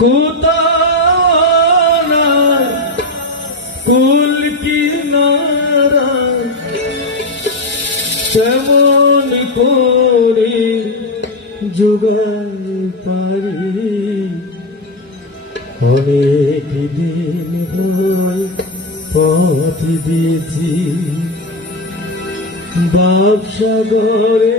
কোতানা কুল কিনারা তেমন করে যোগাই পারি। অনেক দিন হয় পথ দিয়েছি ব্যবসা ঘরে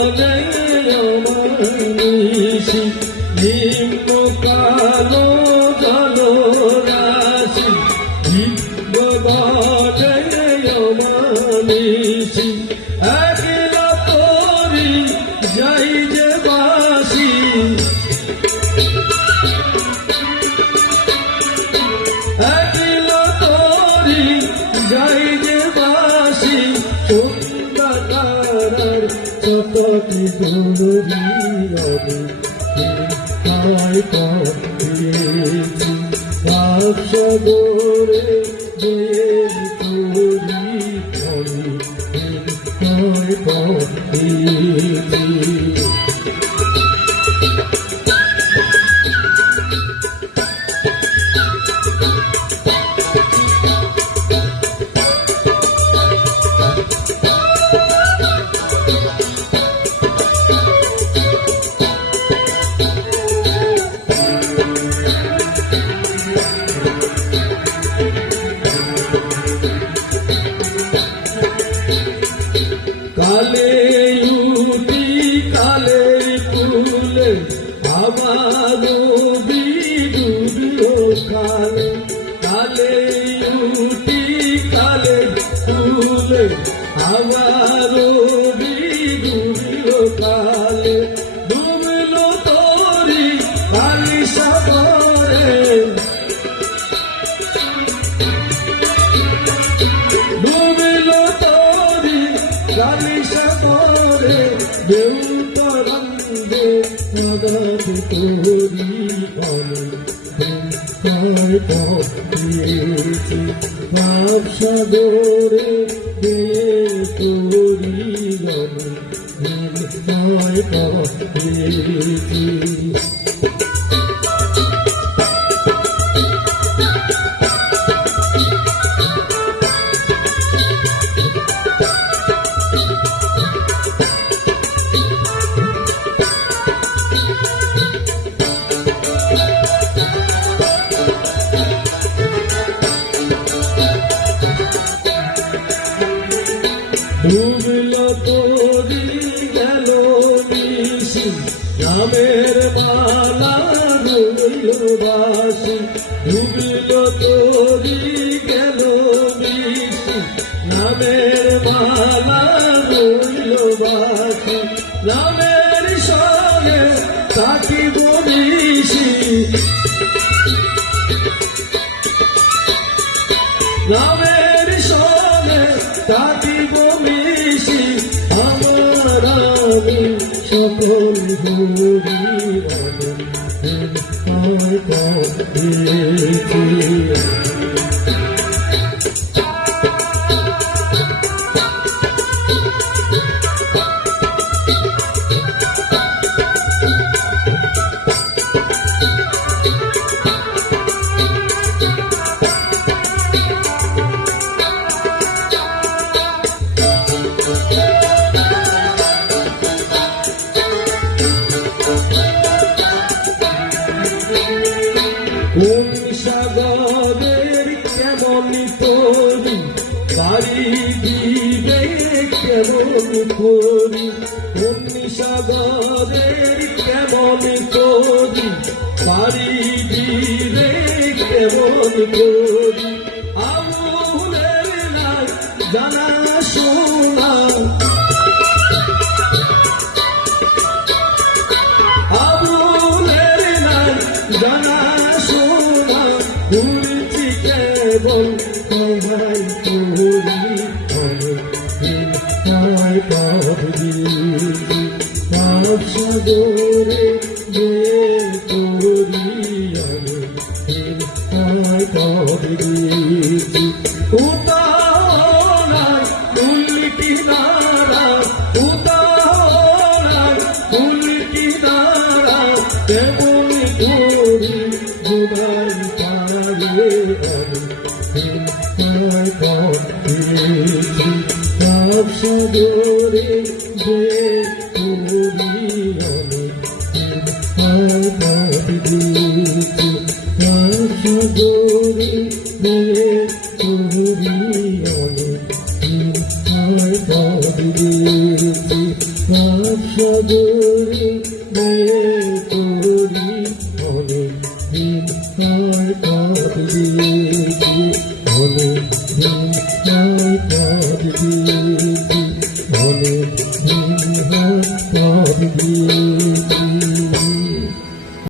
অমনিষি একলা তোরি যাই যে বাসি। একলা তোরি যাই যে বাসি। দৌড়ি আমি আমায় তোরি আমি কালে কালে কালে ফুলে আমার বিদুর কালে। ডুবলো তোরি কালি সাগরে ডুবিলো তোরি গালি সাগরে দেউ তরঙ্গে নগদ তোরি โต নামের মালা বাসি ডুবলো তোরি গেল নামের মালা বাসি নামের সঙ্গে তাকি বলিসি। নামের সঙ্গে থাকিব চাইবি কেমন করি অগ্নি সাগরের কেমন করি পারিবি রে কেমন করি আমলের না জানা শোনা না জানা শোনা ঘুরছি কেন হায় বল হায় হায় প্রভুজি হায় প্রভুজি পাপ সাগরে যে প্রভুজি হায় সাগরে যে দিয়েছি সাগরে যে দিয়েছি সাগরে যে করি আমি হিংসায় পথ দিয়েছি